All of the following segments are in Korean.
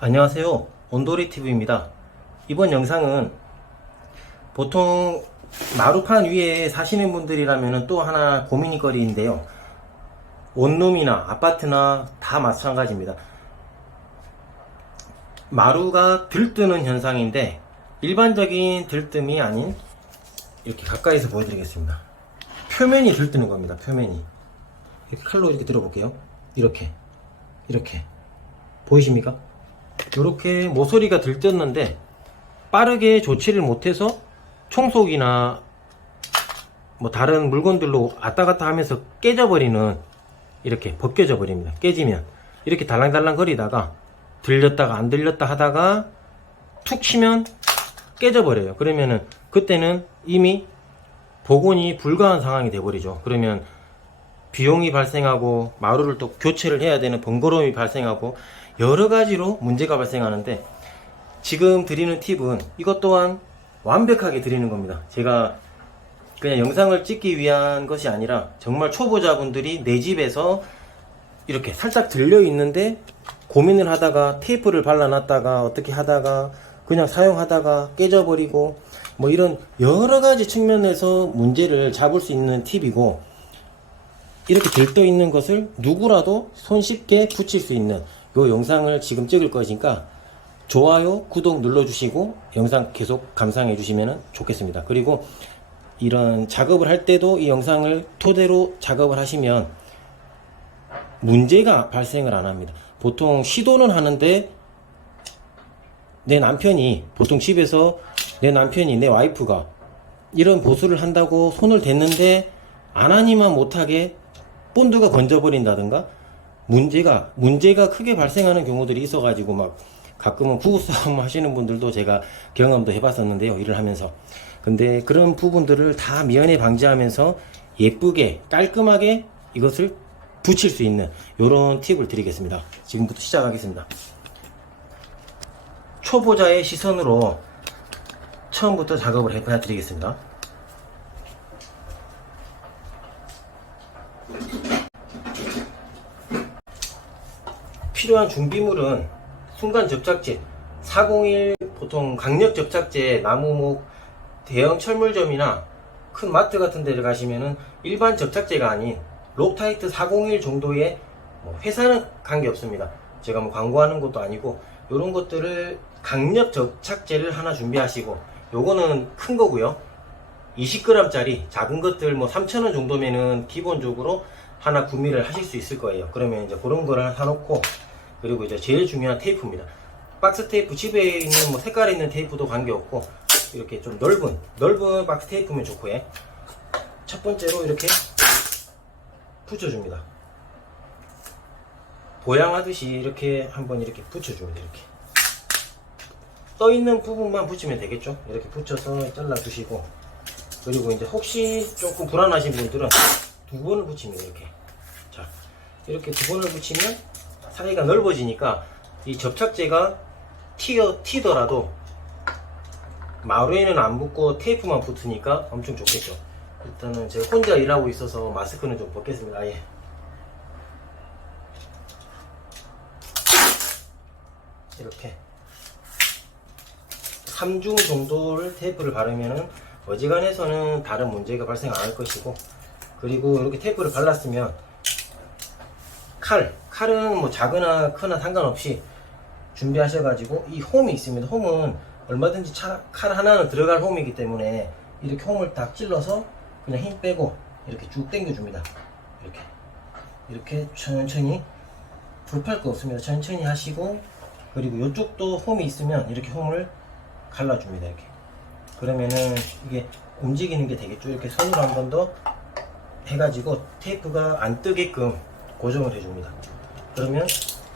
안녕하세요, 온돌이TV입니다. 이번 영상은 보통 마루판 위에 사시는 분들이라면 또 하나 고민거리인데요. 원룸이나 아파트나 다 마찬가지입니다. 마루가 들뜨는 현상인데 일반적인 들뜸이 아닌, 이렇게 가까이서 보여드리겠습니다. 표면이 들뜨는 겁니다. 표면이 이렇게 칼로 이렇게 들어볼게요. 이렇게 보이십니까? 이렇게 모서리가 들떴는데 빠르게 조치를 못해서 청소기나 뭐 다른 물건들로 왔다 갔다 하면서 깨져버리는, 이렇게 벗겨져 버립니다. 깨지면 이렇게 달랑달랑 거리다가 들렸다가 안 들렸다 하다가 툭 치면 깨져버려요. 그러면은 그때는 이미 복원이 불가한 상황이 돼버리죠. 그러면 비용이 발생하고 마루를 또 교체를 해야 되는 번거로움이 발생하고 여러가지로 문제가 발생하는데, 지금 드리는 팁은 이것 또한 완벽하게 드리는 겁니다. 제가 그냥 영상을 찍기 위한 것이 아니라 정말 초보자분들이 내 집에서 이렇게 살짝 들려 있는데 고민을 하다가 테이프를 발라놨다가 어떻게 하다가 그냥 사용하다가 깨져버리고 뭐 이런 여러가지 측면에서 문제를 잡을 수 있는 팁이고, 이렇게 들떠 있는 것을 누구라도 손쉽게 붙일 수 있는 요 영상을 지금 찍을 것이니까 좋아요, 구독 눌러주시고 영상 계속 감상해 주시면 좋겠습니다. 그리고 이런 작업을 할 때도 이 영상을 토대로 작업을 하시면 문제가 발생을 안 합니다. 보통 시도는 하는데 내 남편이, 보통 집에서 내 남편이, 내 와이프가 이런 보수를 한다고 손을 댔는데 안 하니만 못하게 본드가 번져버린다든가 문제가 크게 발생하는 경우들이 있어가지고 막 가끔은 부부싸움 하시는 분들도 제가 경험도 해봤었는데요, 일을 하면서. 근데 그런 부분들을 다 미연에 방지하면서 예쁘게 깔끔하게 이것을 붙일 수 있는 이런 팁을 드리겠습니다. 지금부터 시작하겠습니다. 초보자의 시선으로 처음부터 작업을 해드리겠습니다. 필요한 준비물은 순간 접착제 401, 보통 강력 접착제, 나무목, 대형 철물점이나 큰 마트 같은 데를 가시면은 일반 접착제가 아닌 록타이트 401 정도의, 회사는 관계없습니다. 제가 뭐 광고하는 것도 아니고 이런 것들을 강력 접착제를 하나 준비하시고, 요거는 큰 거고요. 20g 짜리 작은 것들 뭐 3,000원 정도면은 기본적으로 하나 구매를 하실 수 있을 거예요. 그러면 이제 그런 거를 사놓고, 그리고 이제 제일 중요한 테이프입니다. 박스 테이프, 집에 있는 뭐 색깔에 있는 테이프도 관계없고 이렇게 좀 넓은 박스 테이프면 좋고요. 첫 번째로 이렇게 붙여줍니다. 보양하듯이 이렇게 한번 이렇게 붙여줍니다. 이렇게 떠있는 부분만 붙이면 되겠죠. 이렇게 붙여서 잘라주시고, 그리고 이제 혹시 조금 불안하신 분들은 두 번을 붙입니다. 이렇게. 자, 이렇게 두 번을 붙이면 사이가 넓어지니까 이 접착제가 튀더라도 마루에는 안 붙고 테이프만 붙으니까 엄청 좋겠죠. 일단은 제가 혼자 일하고 있어서 마스크는 좀 벗겠습니다. 아예. 이렇게 3중 정도를 테이프를 바르면은 어지간해서는 다른 문제가 발생 안 할 것이고, 그리고 이렇게 테이프를 발랐으면 칼은 뭐 작으나 크나 상관없이 준비하셔가지고, 이 홈이 있습니다. 홈은 얼마든지 칼 하나는 들어갈 홈이기 때문에 이렇게 홈을 딱 찔러서 그냥 힘 빼고 이렇게 쭉 당겨줍니다. 이렇게 천천히, 불팔 거 없습니다. 천천히 하시고, 그리고 이쪽도 홈이 있으면 이렇게 홈을 갈라줍니다. 이렇게. 그러면은 이게 움직이는 게 되겠죠. 이렇게 손으로 한 번 더 해가지고 테이프가 안 뜨게끔 고정을 해줍니다. 그러면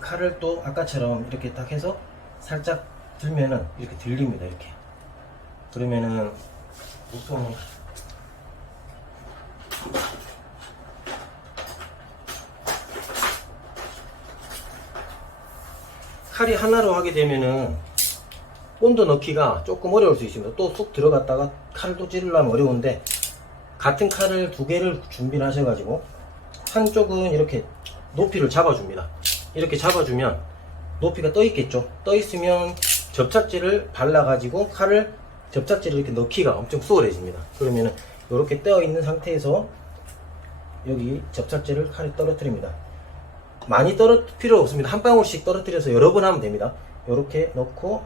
칼을 또 아까처럼 이렇게 딱 해서 살짝 들면은 이렇게 들립니다. 이렇게. 그러면은 보통 칼이 하나로 하게 되면은 본드 넣기가 조금 어려울 수 있습니다. 또 쏙 들어갔다가 칼을 또 찌르려면 어려운데, 같은 칼을 두 개를 준비를 하셔가지고 한쪽은 이렇게 높이를 잡아줍니다. 이렇게 잡아주면 높이가 떠 있겠죠. 떠 있으면 접착제를 발라 가지고 칼을 접착제를 이렇게 넣기가 엄청 수월해집니다. 그러면은 이렇게 떠 있는 상태에서 여기 접착제를 칼에 떨어뜨립니다. 많이 떨어뜨릴 필요 없습니다. 한 방울씩 떨어뜨려서 여러 번 하면 됩니다. 이렇게 넣고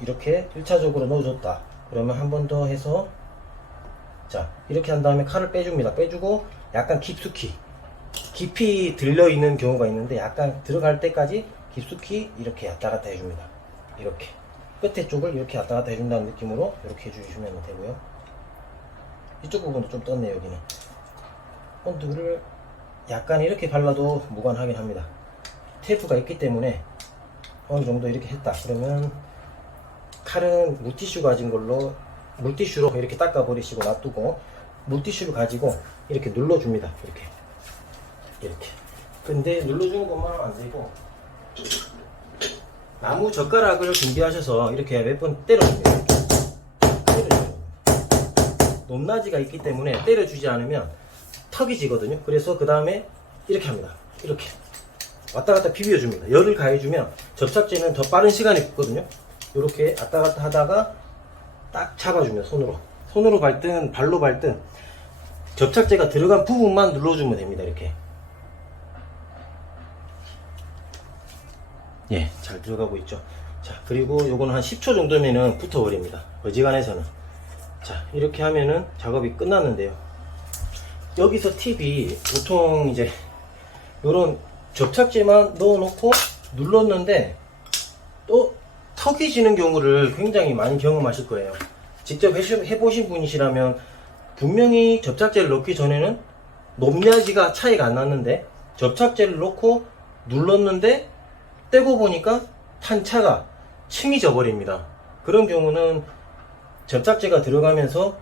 이렇게 1차적으로 넣어줬다. 그러면 한 번 더 해서 자 이렇게 한 다음에 칼을 빼줍니다. 빼주고 약간 깊이 들려있는 경우가 있는데 약간 들어갈 때까지 깊숙이 이렇게 왔다 갔다 해줍니다. 이렇게 끝에 쪽을 이렇게 왔다 갔다 해준다는 느낌으로 이렇게 해주시면 되고요. 이쪽 부분도 좀 떴네요. 여기는 본드를 약간 이렇게 발라도 무관하긴 합니다. 테이프가 있기 때문에 어느 정도 이렇게 했다 그러면 칼은 물티슈 가진 걸로 물티슈로 이렇게 닦아 버리시고 놔두고 물티슈를 가지고 이렇게 눌러줍니다. 이렇게 근데 눌러주는 것만 하면 안 되고 나무 젓가락을 준비하셔서 이렇게 몇 번 때려줍니다. 높낮이가 있기 때문에 때려주지 않으면 턱이 지거든요. 그래서 그 다음에 이렇게 합니다. 이렇게 왔다 갔다 비벼줍니다. 열을 가해주면 접착제는 더 빠른 시간이 붙거든요. 이렇게 왔다 갔다 하다가 딱 잡아주면 손으로 밟든 발로 밟든 접착제가 들어간 부분만 눌러주면 됩니다. 이렇게 예, 잘 들어가고 있죠. 자, 그리고 요거는 한 10초 정도면은 붙어버립니다. 어지간해서는. 자, 이렇게 하면은 작업이 끝났는데요. 여기서 팁이 보통 이제 요런 접착제만 넣어놓고 눌렀는데 또 턱이 지는 경우를 굉장히 많이 경험하실 거예요. 직접 해보신 분이시라면 분명히 접착제를 넣기 전에는 높낮이가 차이가 안 났는데 접착제를 넣고 눌렀는데 떼고 보니까 탄차가 층이 져버립니다. 그런 경우는 접착제가 들어가면서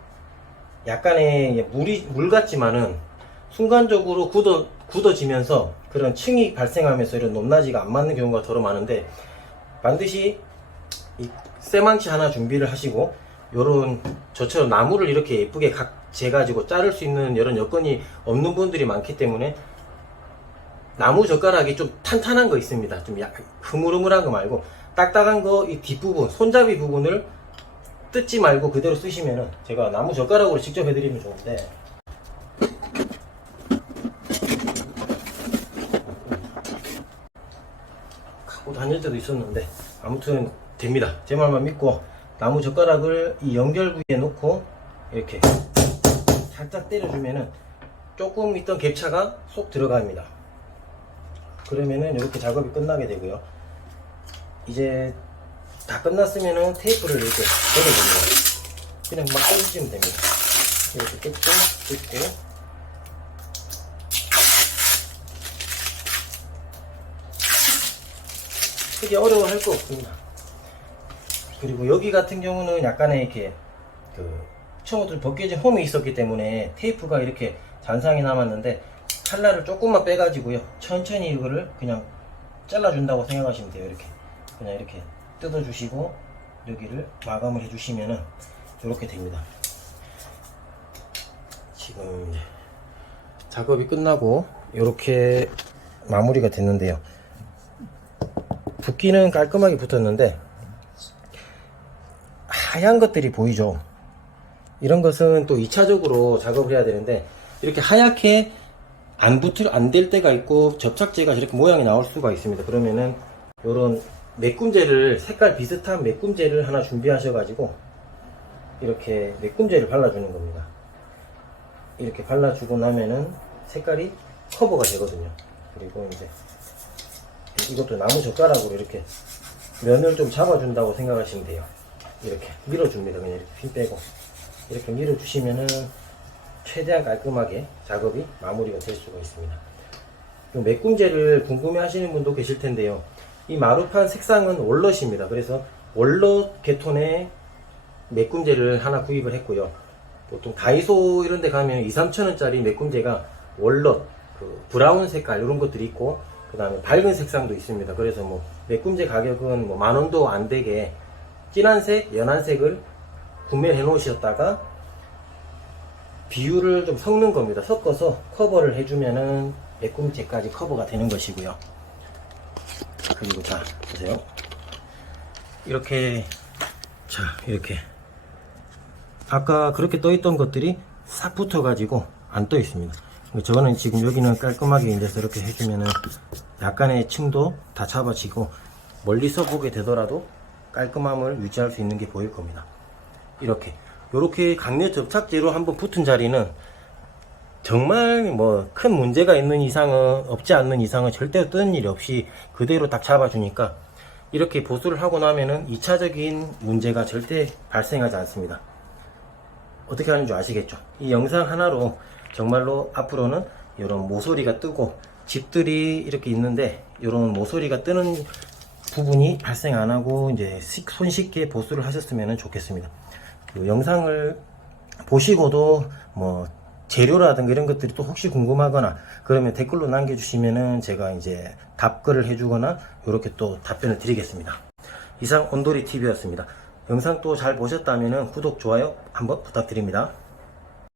약간의 물 같지만은 순간적으로 굳어지면서 그런 층이 발생하면서 이런 높낮이가 안 맞는 경우가 더러 많은데 반드시 이 쇠망치 하나 준비를 하시고 요런 저처럼 나무를 이렇게 예쁘게 재가지고 자를 수 있는 이런 여건이 없는 분들이 많기 때문에 나무 젓가락이 좀 탄탄한 거 있습니다. 좀 약간 흐물흐물한 거 말고 딱딱한 거 이 뒷부분 손잡이 부분을 뜯지 말고 그대로 쓰시면은 제가 나무 젓가락으로 직접 해드리면 좋은데 갖고 다닐 때도 있었는데 아무튼 됩니다. 제 말만 믿고 나무 젓가락을 이 연결 부위에 놓고 이렇게 살짝 때려주면은 조금 있던 갭차가 쏙 들어갑니다. 그러면은 이렇게 작업이 끝나게 되고요. 이제 다 끝났으면은 테이프를 이렇게 걷어줍니다. 그냥 막 꽂으시면 됩니다. 이렇게 뜯고 크게 어려워할 거 없습니다. 그리고 여기 같은 경우는 약간의 이렇게 처음부터 벗겨진 홈이 있었기 때문에 테이프가 이렇게 잔상이 남았는데 칼날을 조금만 빼가지고요 천천히 이거를 그냥 잘라준다고 생각하시면 돼요. 이렇게 그냥 이렇게 뜯어주시고 여기를 마감을 해주시면은 이렇게 됩니다. 지금 이제 작업이 끝나고 이렇게 마무리가 됐는데요. 붓기는 깔끔하게 붙었는데 하얀 것들이 보이죠. 이런 것은 또 2차적으로 작업을 해야 되는데 이렇게 하얗게 안 될 때가 있고 접착제가 이렇게 모양이 나올 수가 있습니다. 그러면은 요런 메꿈제를 색깔 비슷한 메꿈제를 하나 준비하셔가지고 이렇게 메꿈제를 발라주는 겁니다. 이렇게 발라주고 나면은 색깔이 커버가 되거든요. 그리고 이제 이것도 나무 젓가락으로 이렇게 면을 좀 잡아준다고 생각하시면 돼요. 이렇게 밀어줍니다. 그냥 이렇게 힘 빼고 이렇게 밀어주시면은 최대한 깔끔하게 작업이 마무리가 될 수가 있습니다. 메꿈제를 궁금해 하시는 분도 계실 텐데요. 이 마루판 색상은 월넛입니다. 그래서 월넛 계톤의 메꿈제를 하나 구입을 했고요. 보통 다이소 이런 데 가면 2~3천원짜리 메꿈제가 월넛, 브라운 색깔 이런 것들이 있고 그 다음에 밝은 색상도 있습니다. 그래서 뭐 메꿈제 가격은 뭐 만원도 안 되게 진한색, 연한색을 구매를 해 놓으셨다가 비율을 좀 섞는 겁니다. 섞어서 커버를 해주면은 메꿈째까지 커버가 되는 것이고요. 그리고 자 보세요. 이렇게 자 이렇게 아까 그렇게 떠 있던 것들이 싹 붙어 가지고 안 떠 있습니다. 저거는 지금 여기는 깔끔하게 이제 이렇게 해주면은 약간의 층도 다 잡아지고 멀리서 보게 되더라도 깔끔함을 유지할 수 있는 게 보일 겁니다. 이렇게 강력 접착제로 한번 붙은 자리는 정말 뭐 큰 문제가 있는 이상은 없지 않는 이상은 절대 뜨는 일이 없이 그대로 딱 잡아주니까 이렇게 보수를 하고 나면은 2차적인 문제가 절대 발생하지 않습니다. 어떻게 하는 줄 아시겠죠? 이 영상 하나로 정말로 앞으로는 이런 모서리가 뜨고 집들이 이렇게 있는데 이런 모서리가 뜨는 부분이 발생 안 하고 이제 손쉽게 보수를 하셨으면 좋겠습니다. 그 영상을 보시고도 뭐 재료라든가 이런 것들이 또 혹시 궁금하거나 그러면 댓글로 남겨주시면은 제가 이제 답글을 해주거나 이렇게 또 답변을 드리겠습니다. 이상 온돌이 TV였습니다. 영상 또 잘 보셨다면은 구독, 좋아요 한번 부탁드립니다.